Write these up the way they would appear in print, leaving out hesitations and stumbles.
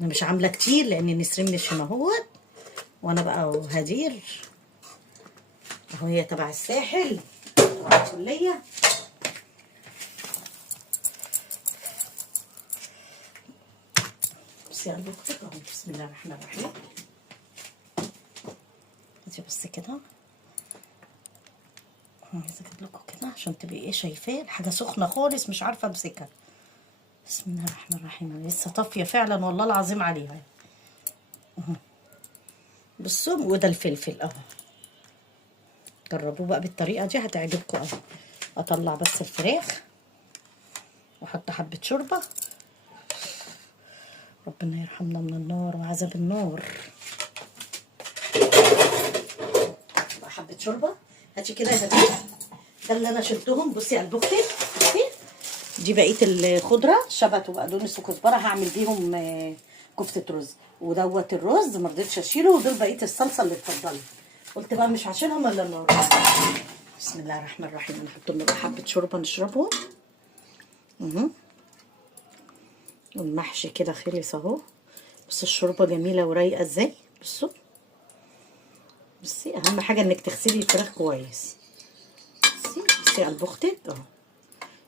انا مش عامله كتير لان نسرين مش هنا اهوت، وانا بقى وهدير اهو، هي تبع الساحل تبع الكليه. بصي على البوكتك اهو، بسم الله الرحمن الرحيم. بصي كده، عايزه اجيب لكم كده عشان تبقي ايه شايفاه، الحاجه سخنه خالص مش عارفه امسكها. بسم الله الرحمن الرحيم. انا لسه طافيه فعلا والله العظيم عليها اهو. بصوا، وده الفلفل اهو، جربوه بقى بالطريقه دي هتعجبكم اهو. اطلع بس الفراخ واحط حبه شوربه، ربنا يرحمنا من النار وعذاب النار. بقى حبه شوربه، هاتي كده يا هديه. ده اللي انا شلتهم، بصي على البوكتين، بصي دي بقيه الخضره، شبت وبقدونس وكزبره، هعمل بيهم كفته رز. ودوت الرز ما رضيتش اشيله، ودول بقيه الصلصه اللي اتفضلت، قلت بقى مش هشيلهم الا النهارده. بسم الله الرحمن الرحيم. نحط لهم حبه شوربه نشربهم والمحشي كده خلص اهو. بصوا الشوربه جميله ورايقه ازاي، بصوا بصي، اهم حاجه انك تغسلي الفراخ كويس. بصي على البختك اهو.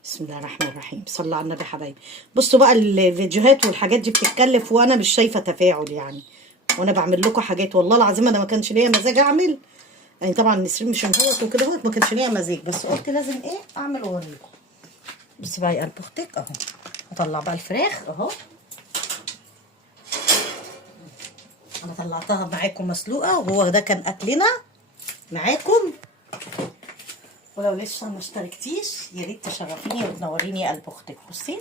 بسم الله الرحمن الرحيم. صلى على النبي حبايبي. بصوا بقى الفيديوهات والحاجات دي بتتكلف وانا مش شايفه تفاعل يعني، وانا بعمل لكم حاجات والله العظيم انا ما كانش ليا مزاج اعمل يعني، طبعا نسرين مش مهوت وكده هوت، ما كانش ليا مزاج، بس قلت لازم ايه اعمل واوريكم. بصي بقى يا قلب اختك اهو. هطلع بقى الفراخ اهو، انا طلعتها معاكم مسلوقه، وهو ده كان اكلنا معاكم. ولو لسه ما اشتركتيش يا ريت تشرفيني وتنوريني يا قلب اختك. بصي